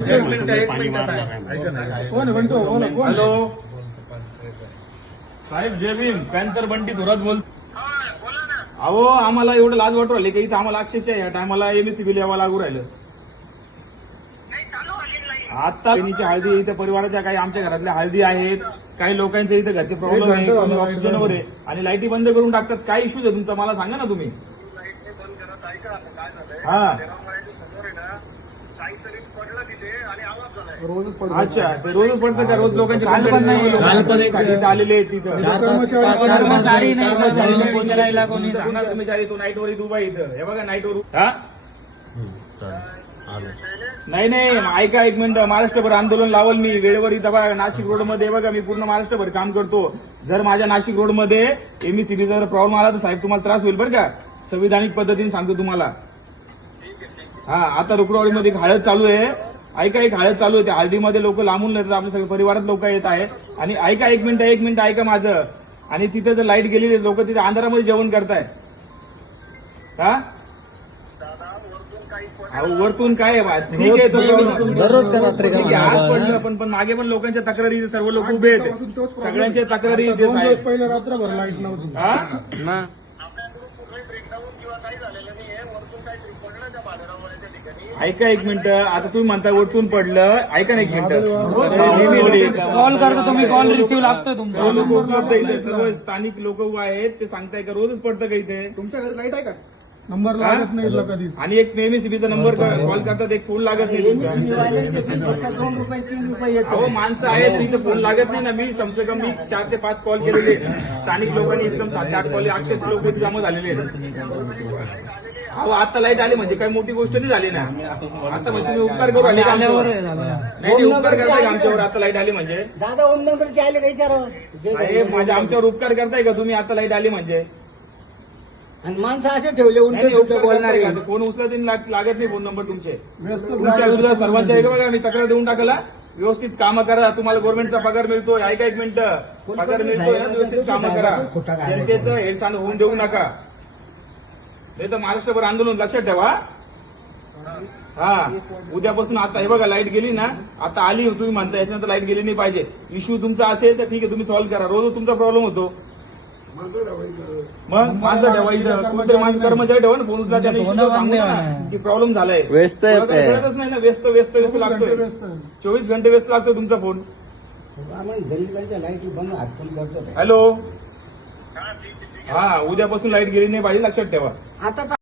एक minute hello साहेब जय भीम पॅन्सर बंटी थोरात बोल. अहो आम्हाला एवढं लाज वाटू राहिले की इथं आम्हाला अक्षरशः या टायमाला एमएससीबी यावं लागू राहिलं. आता बहिणीची हळदी इथं परिवाराच्या काही आमच्या घरातल्या हळदी आहेत, काही लोकांचे इथं घरचे प्रॉब्लेम आहे, कोणी ऑक्सिजनवर आहे आणि लाईटी बंद करून टाकतात. काय इश्यूज आहे तुमचा मला सांगा ना तुम्ही. हा अच्छा ते रोजच पडतं का? रोज लोकांचे आलेले आहेत तिथं कर्मचारी तो नाईटवर येत उभा इथं. हे बघा नाईटवर नाही नाही ऐका एक मिनिट. महाराष्ट्रभर आंदोलन लावल मी वेळेवर इथं बघा. नाशिक रोडमध्ये बघा मी पूर्ण महाराष्ट्रभर काम करतो. जर माझ्या नाशिक रोडमध्ये एमएससीबीचा जर प्रॉब्लेम आला तर साहेब तुम्हाला त्रास होईल बरं का. संविधानिक पद्धतीने सांगतो तुम्हाला. हा आता रुकरवाडीमध्ये हळद चालू आहे. ऐका एक हळद चालू आहे. त्या हळदीमध्ये लोक लांबून येतात, आपल्या सगळे परिवारात लोक येत आहेत. आणि ऐका एक मिनिट ऐका माझं. आणि तिथे जर लाईट गेलेली लोक तिथे अंधारामध्ये जेवण करताय का? वरतून काय आहे बा? ठीक आहे तो आज पडलं पण मागे पण लोकांच्या तक्रारी सर्व लोक उभे आहेत. सगळ्यांच्या तक्रारी इथे साहेब. पहिल्या रात्रभर लाईट नव्हती. हा ऐका एक मिनिट. आता तुम्ही म्हणता वरतून पडलं. ऐका ना एक मिनिट. कॉल करतो तुम्ही, कॉल रिसिव्ह लागतोय तुमचा. सर्व लोक उपलब्ध इथे, सर्व स्थानिक लोक आहेत ते सांगताय का रोजच पडतं का इथे? तुमच्या घरी लाईट आहे का? नंबर लागत नाही कधीच. आणि एक एमएससीबीचा नंबर कॉल करतात, एक फोन लागत नाही. अहो माणसं आहेत तिथे फोन लागत नाही ना. मी कम से कम 4 ते 5 कॉल केलेले. स्थानिक लोकांनी एकदम 7 ते 8 कॉल अक्षरशः लोक इथे जमा झालेले आहेत. अहो आता लाईट आली म्हणजे काही मोठी गोष्ट नाही झाली ना. आता म्हणजे तुम्ही उपकार करू आले आमच्यावर. नाही उपकार करताय आमच्यावर आता लाईट आली म्हणजे. दादा ओमनगरचे आले साहेब माझ्या आमच्यावर उपकार करताय का तुम्ही आता लाईट आली म्हणजे? आणि माणसं असे ठेवले बोलणार फोन उचलत लागत नाही फोन नंबर तुमचे. तुमच्या विरुद्ध सर्वांच्या एक बघा मी तक्रार देऊन टाकला. व्यवस्थित कामं करा. तुम्हाला गव्हर्नमेंटचा पगार मिळतोय. ऐका एक मिनिट. पगार मिळतोय ना, व्यवस्थित कामं करा. जनतेचं हेळसांड होऊन देऊ नका. नाही तर महाराष्ट्रभर आंदोलन लक्षात ठेवा. हा उद्यापासून आता हे बघा लाईट गेली ना, आता आली तुम्ही म्हणता याच्यानंतर लाईट गेली नाही पाहिजे. इश्यू तुमचा असेल तर ठीक आहे तुम्ही सॉल्व्ह करा. रोजच तुमचा प्रॉब्लेम होतो. मग माणसं ठेवा इथं. कोणतरी माणसं कर्मचारी ठेवा ना फोन उचला. त्याने सांगू ना की प्रॉब्लेम झालाय. व्यस्त कळतच नाही ना. व्यस्त व्यस्त व्यस्त लागतोय. 24 घंटे व्यस्त लागतोय तुमचा फोन. हॅलो हा उद्यापासून लाईट गेली नाही पाहिजे लक्षात ठेवा. आता